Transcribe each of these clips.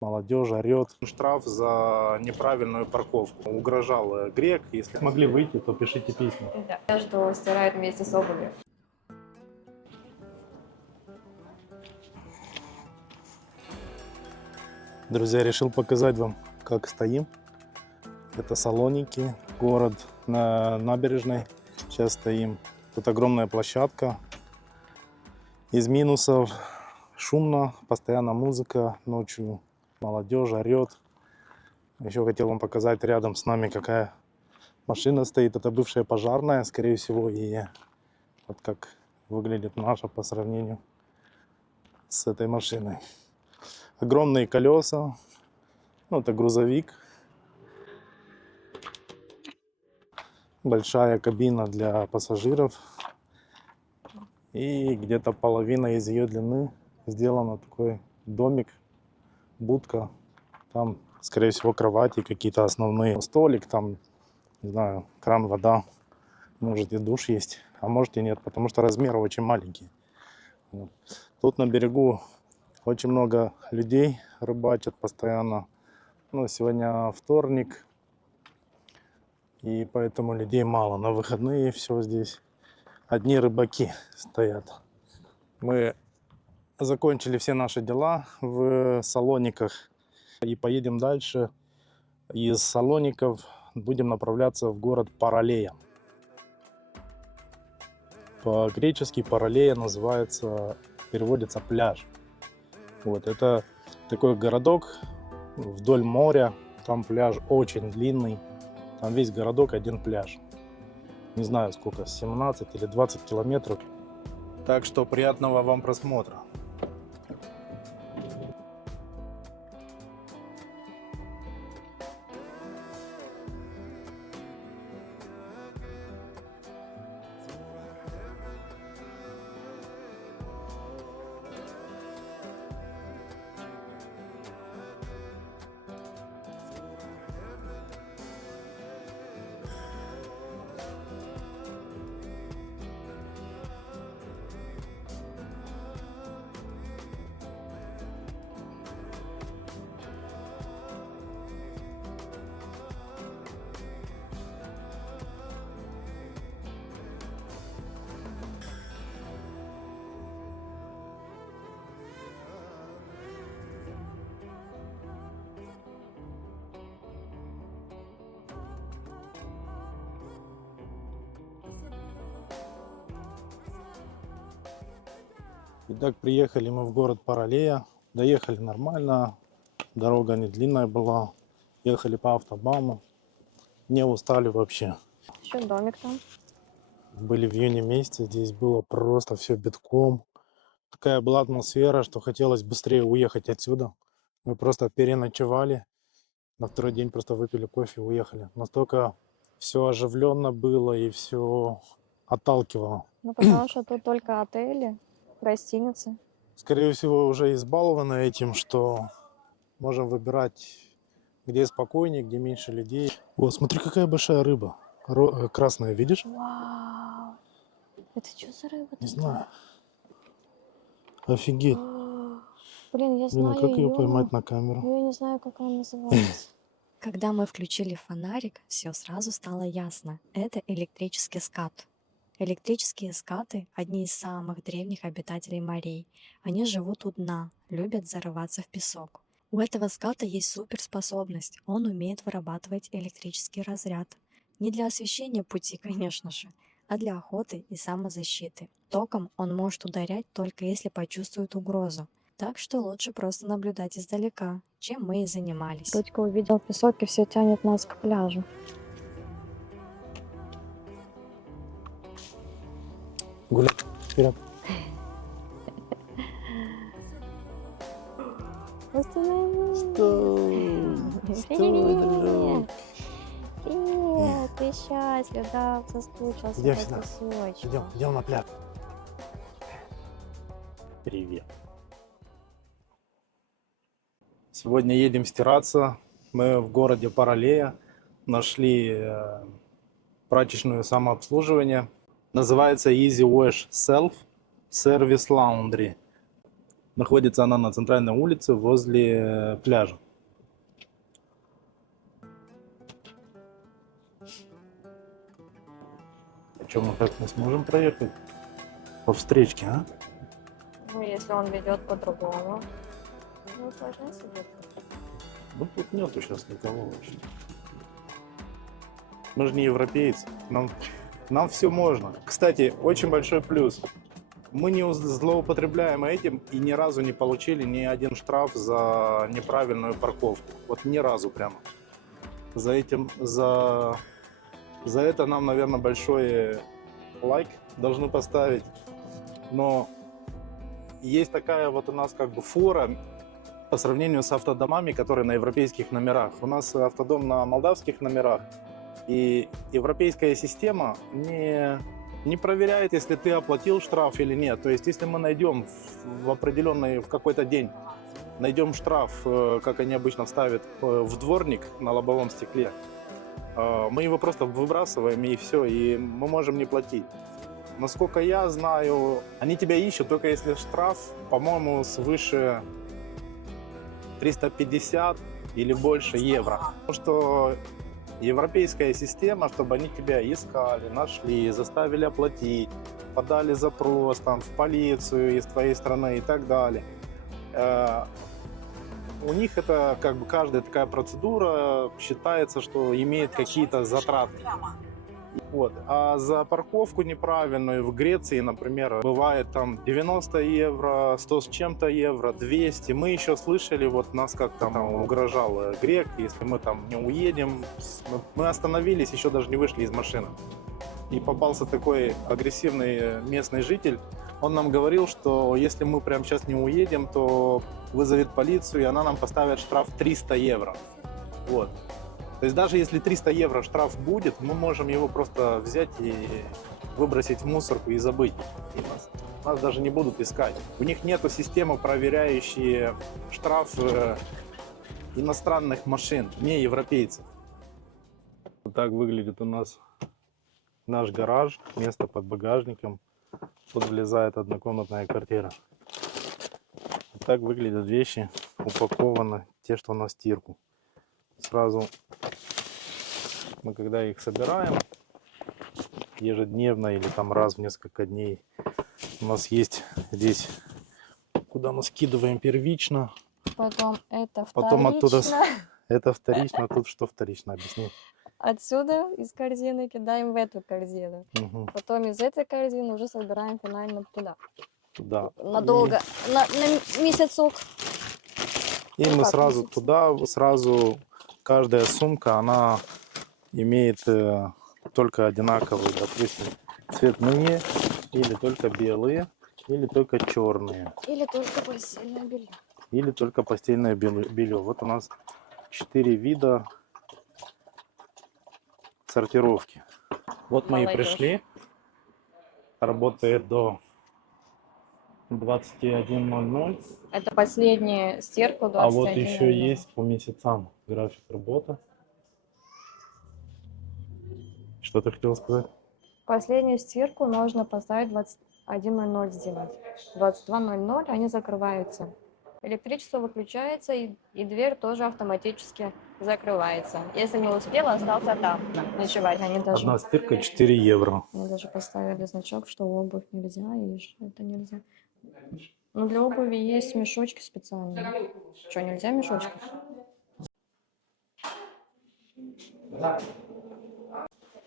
Молодежь орет. Штраф за неправильную парковку. Угрожал грек. Если смогли выйти, то пишите письма. Да. Одежду стирают вместе с обувью. Друзья, решил показать вам, как стоим. Это Салоники, город на набережной. Сейчас стоим. Тут огромная площадка. Из минусов шумно, постоянно музыка ночью. Молодежь орет. Еще хотел вам показать, рядом с нами какая машина стоит. Это бывшая пожарная, скорее всего. И вот как выглядит наша по сравнению с этой машиной. Огромные колеса. Ну, это грузовик. Большая кабина для пассажиров. И где-то половина из ее длины сделана такой домик, будка. Там, скорее всего, кровати, какие-то основные. Столик, там, не знаю, кран, вода. Может и душ есть, а может и нет, потому что размеры очень маленькие. Вот. Тут на берегу очень много людей рыбачат постоянно. Ну, сегодня вторник, и поэтому людей мало. На выходные все здесь. Одни рыбаки стоят. Мы закончили все наши дела в Салониках и поедем дальше. Из Салоников будем направляться в город Паралея. По-гречески Паралея называется, переводится пляж. Вот, это такой городок вдоль моря. Там пляж очень длинный. Там весь городок один пляж. Не знаю сколько, 17 или 20 километров. Так что приятного вам просмотра. Итак, приехали мы в город Паралея. Доехали нормально. Дорога не длинная была. Ехали по автобану. Не устали вообще. Еще домик там. Были в июне месяце. Здесь было просто все битком. Такая была атмосфера, что хотелось быстрее уехать отсюда. Мы просто переночевали. На второй день просто выпили кофе и уехали. Настолько все оживленно было и все отталкивало. Ну, потому что тут только отели, гостиницы. Скорее всего, уже избалованы этим, что можем выбирать, где спокойнее, где меньше людей. Вот, смотри, какая большая рыба. Красная, видишь? Вау! Это что за рыба Не такая? знаю. Офигеть. Блин, я Блин, а знаю как ее ее, поймать на камеру? но я не знаю, как она называется. Когда мы включили фонарик, все сразу стало ясно. Это электрический скат. Электрические скаты– одни из самых древних обитателей морей. Они живут у дна, любят зарываться в песок. У этого ската есть суперспособность. Он умеет вырабатывать электрический разряд. Не для освещения пути, конечно же, а для охоты и самозащиты. Током он может ударять только если почувствует угрозу. Так что лучше просто наблюдать издалека, чем мы и занимались. Рудька увидел песок и все тянет нас к пляжу. Гуляй, вперед. Остановись! Привет! Привет! Ты счастлив, да? Соскучился Идем по сюда. песочку. Идем на пляж. Привет. Сегодня едем стираться. Мы в городе Паралея нашли прачечную самообслуживание. Называется Easy Wash Self Service Laundry. Находится она на центральной улице возле пляжа. А что, мы так не сможем проехать по встречке, а? Ну, если он ведет по-другому. Ну, сложнее себе. Ну, тут нету сейчас никого вообще. Мы же не европейцы. Нам все можно. Кстати, очень большой плюс. Мы не злоупотребляем этим и ни разу не получили ни один штраф за неправильную парковку. Вот ни разу прямо. За это нам, наверное, большой лайк должны поставить. Но есть такая вот у нас как бы фора по сравнению с автодомами, которые на европейских номерах. У нас автодом на молдавских номерах. И европейская система не проверяет, если ты оплатил штраф или нет. То есть, если мы найдем в какой-то день, найдем штраф, как они обычно ставят в дворник на лобовом стекле, мы его просто выбрасываем и все, и мы можем не платить. Насколько я знаю, они тебя ищут только если штраф, по-моему, свыше 350 или больше евро. Потому что европейская система, чтобы они тебя искали, нашли, заставили оплатить, подали запрос там, в полицию из твоей страны и так далее. У них это как бы каждая такая процедура считается, что имеет какие-то затраты. Вот. А за парковку неправильную в Греции, например, бывает там 90 евро, 100 с чем-то евро, 200. Мы еще слышали, вот нас как там угрожал грек, если мы там не уедем. Мы остановились, еще даже не вышли из машины. И попался такой агрессивный местный житель. Он нам говорил, что если мы прямо сейчас не уедем, то вызовет полицию, и она нам поставит штраф 300 евро. Вот. То есть даже если 300 евро штраф будет, мы можем его просто взять и выбросить в мусорку и забыть. И нас даже не будут искать. У них нету системы, проверяющей штраф иностранных машин, не европейцев. Вот так выглядит у нас наш гараж, место под багажником. Тут влезает однокомнатная квартира. Вот так выглядят вещи, упакованы, те, что на стирку. Сразу мы когда их собираем ежедневно или там раз в несколько дней, у нас есть здесь, куда мы скидываем первично, Потом это потом оттуда вторично. это вторично, тут что вторично, объясни. Отсюда из корзины кидаем в эту корзину. Угу. Потом из этой корзины уже собираем финально туда. Туда. Надолго, на месяцок. И Ну мы как, сразу месяц. туда, сразу каждая сумка, она имеет только одинаковый, допустим, цветные, или только белые, или только черные, Или только постельное белье. или только постельное белье. Вот у нас 4 вида сортировки. Вот мы и Молодежь. пришли. Работает до 21:00. Это последняя стирка 21. А вот еще есть по месяцам график работы. Что ты хотел сказать? Последнюю стирку можно поставить 21:00 сделать. 22:00 они закрываются. Электричество выключается, и дверь тоже автоматически закрывается. Если не успела, остался там ночевать. Одна стирка 4 евро. Они даже поставили значок, что обувь нельзя и что это нельзя. Но для обуви есть мешочки специальные. Что, нельзя мешочки?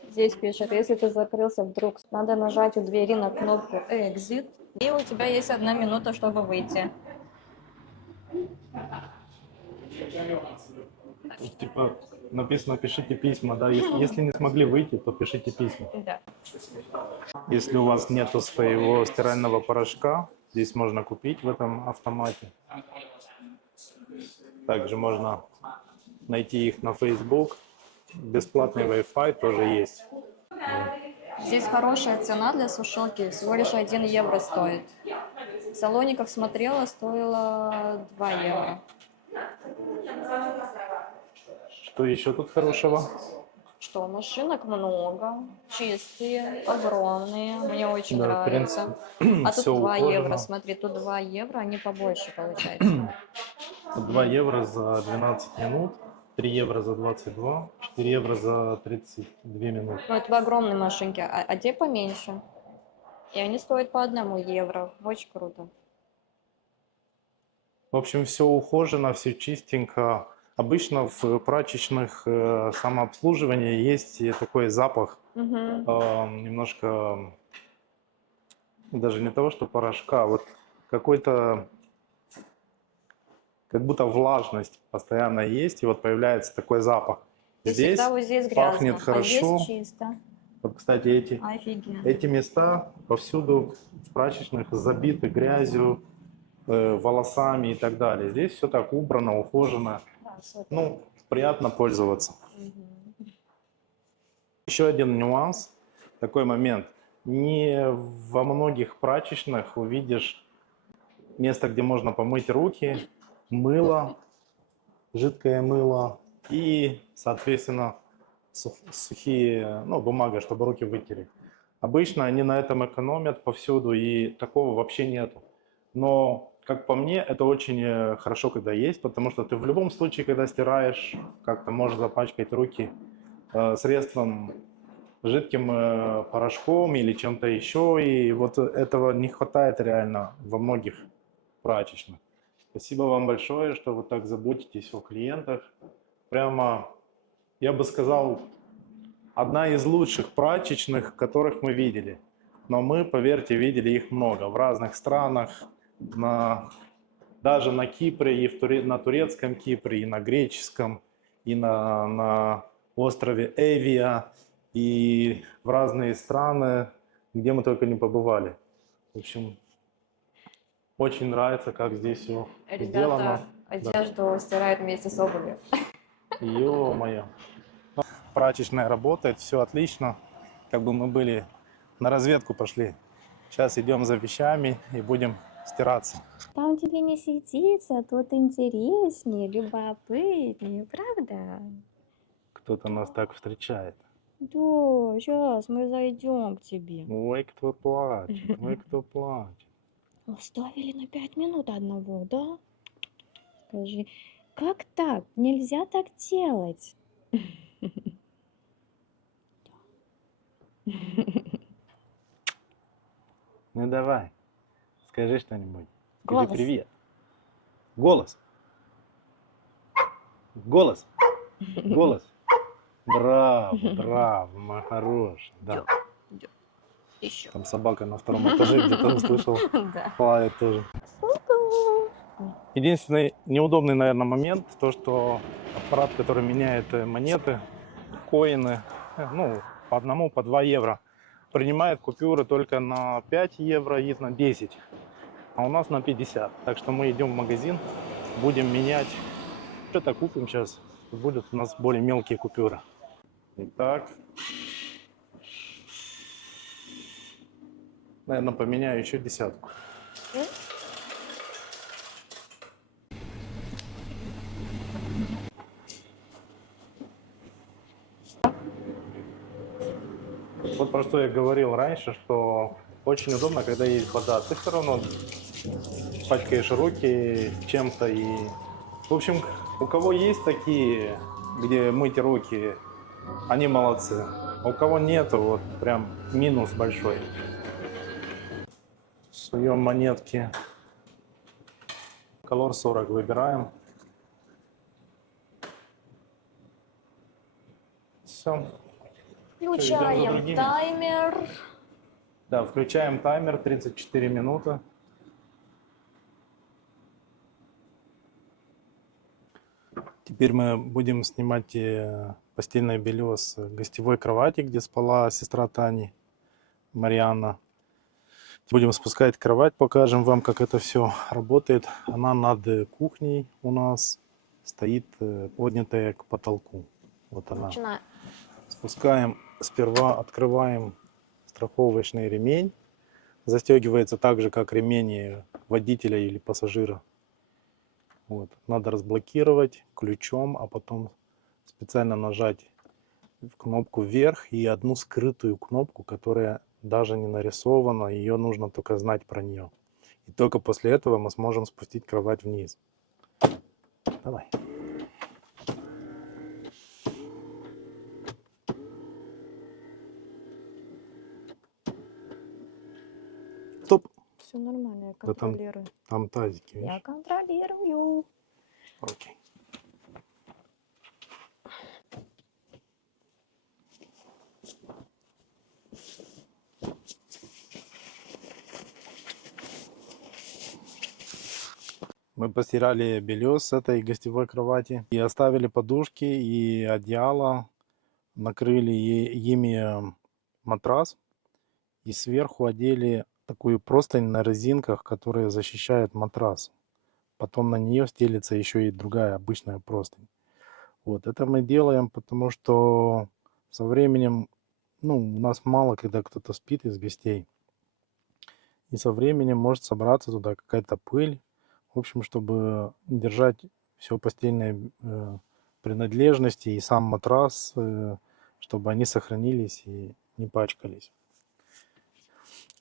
Здесь пишет, если ты закрылся вдруг, надо нажать у двери на кнопку Exit, и у тебя есть 1 минута, чтобы выйти. Тут, типа написано пишите письма, да? Если не смогли выйти, то пишите письма. Да. Если у вас нету своего стирального порошка, здесь можно купить в этом автомате. Также можно найти их на Facebook. Бесплатный Wi-Fi тоже есть. Здесь хорошая цена для сушилки, всего лишь 1 евро стоит. В салоне, как смотрела, стоило 2 евро. Что еще тут хорошего? что, машинок много, чистые, огромные, мне очень Да, в нравится. принципе, А все тут 2 евро, ухожено. смотри, тут 2 евро, они побольше получается. 2 евро за 12 минут, 3 евро за 22, 4 евро за 32 минуты. Ну, это в огромной машинке, а те поменьше. И они стоят по 1 евро. Очень круто. В общем, все ухожено, все чистенько. Обычно в прачечных самообслуживания есть и такой запах Мгм. немножко, даже не того, что порошка, вот какой-то, как будто влажность постоянно есть, и вот появляется такой запах. Здесь Здесь всегда вот здесь пахнет грязно, а здесь хорошо. чисто. Вот, кстати, Офигенно. эти места повсюду в прачечных забиты грязью, волосами и так далее. Здесь все так убрано, ухожено. Да, супер. Ну, приятно пользоваться. Мгм. Еще один нюанс, такой момент. Не во многих прачечных увидишь место, где можно помыть руки, мыло, жидкое мыло и, соответственно, сухие, ну, бумага, чтобы руки вытереть. Обычно они на этом экономят повсюду, и такого вообще нету. Но, как по мне, это очень хорошо, когда есть, потому что ты в любом случае, когда стираешь, как-то можешь запачкать руки средством жидким порошком или чем-то еще, и вот этого не хватает реально во многих прачечных. Спасибо вам большое, что вы так заботитесь о клиентах. Прямо, я бы сказал, одна из лучших прачечных, которых мы видели. Но мы, поверьте, видели их много в разных странах, даже на Кипре, и на турецком Кипре, и на греческом, и на острове Эвия, и в разные страны, где мы только не побывали. В общем, очень нравится, как здесь все сделано. Ребята одежду стирают вместе с обувью. Ё-моё. Прачечная работает, все отлично. Как бы мы были на разведку пошли. Сейчас идем за вещами и будем стираться. Там тебе не сидится, тут интереснее, любопытнее, правда? Кто-то нас так встречает. Да, сейчас мы зайдем к тебе. Ой, кто плачет, ой, кто плачет. Оставили на 5 минут одного, да? Скажи, как так? Нельзя так делать. Ну давай, скажи что-нибудь. Скажи Голос. привет. Голос. Голос. Голос. Браво, браво, мой хороший. Да. Еще. Там собака на втором этаже где-то услышал. Да. Лает тоже. Единственный неудобный, наверное, момент, то, что аппарат, который меняет монеты, коины, ну, по 1, по 2 евро, принимает купюры только на 5 евро и на 10, а у нас на 50. Так что мы идем в магазин, будем менять. Что-то купим сейчас, будут у нас более мелкие купюры. Итак, наверное, поменяю еще 10. Вот про что я говорил раньше, что очень удобно, когда есть вода. Ты все равно пачкаешь руки чем-то. И, в общем, у кого есть такие, где мыть руки, они молодцы. А у кого нету, вот прям минус большой. Суем монетки. Color 40 выбираем. Все. Включаем таймер. Да, включаем таймер 34 минуты. Теперь мы будем снимать постельное белье с гостевой кровати, где спала сестра Тани, Марианна. Будем спускать кровать, покажем вам, как это все работает. Она над кухней у нас стоит, поднятая к потолку. Вот она. Начинаем. Спускаем, сперва открываем страховочный ремень. Застегивается так же, как ремень водителя или пассажира. Вот. Надо разблокировать ключом, а потом специально нажать кнопку вверх и одну скрытую кнопку, которая даже не нарисована, ее нужно только знать про нее. И только после этого мы сможем спустить кровать вниз. Давай. Стоп. Все нормально, я Да там- контролирую. Там тазики, Я видишь? контролирую. Окей. Мы постирали белье с этой гостевой кровати и оставили подушки и одеяло, накрыли ими матрас и сверху одели такую простынь на резинках, которая защищает матрас. Потом на нее стелится еще и другая обычная простынь. Вот это мы делаем, потому что со временем, ну, у нас мало, когда кто-то спит из гостей. И со временем может собраться туда какая-то пыль. В общем, чтобы держать все постельные принадлежности и сам матрас, чтобы они сохранились и не пачкались.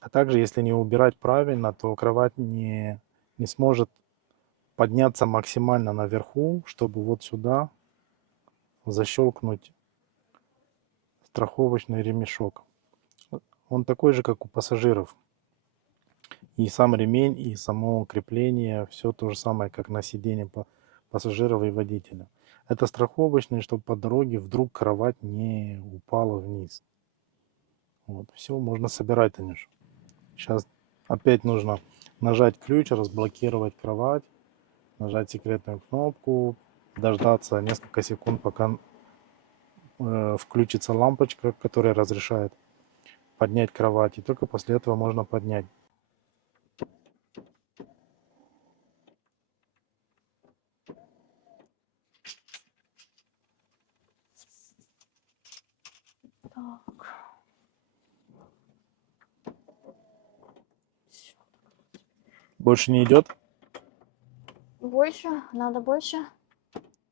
А также, если не убирать правильно, то кровать не сможет подняться максимально наверху, чтобы вот сюда защелкнуть страховочный ремешок. Он такой же, как у пассажиров. И сам ремень, и само крепление, все то же самое, как на сиденье пассажиров и водителя. Это страховочный, чтобы по дороге вдруг кровать не упала вниз. Вот, все, можно собирать, Танюш. Сейчас опять нужно нажать ключ, разблокировать кровать, нажать секретную кнопку, дождаться несколько секунд, пока включится лампочка, которая разрешает поднять кровать. И только после этого можно поднять. Так. Всё. Больше не идет? Больше? Надо больше?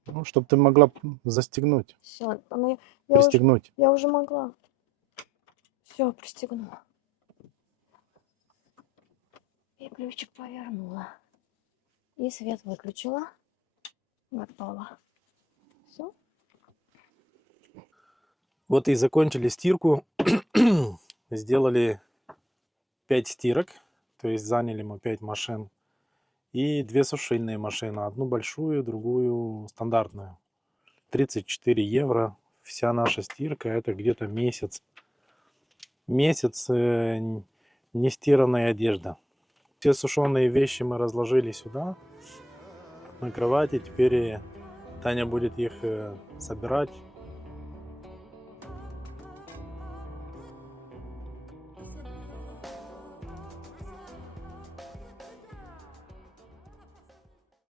Ну, чтобы ты могла застегнуть, Все, я уже, пристегнуть. я уже могла. Все, пристегнула. И ключик повернула. И свет выключила. Готово. Все. Вот и закончили стирку. Сделали 5 стирок. То есть заняли мы 5 машин. И 2 сушильные машины. Одну большую, другую стандартную. 34 евро. Вся наша стирка это где-то месяц. Месяц нестиранная одежда. Все сушеные вещи мы разложили сюда, на кровати. Теперь Таня будет их собирать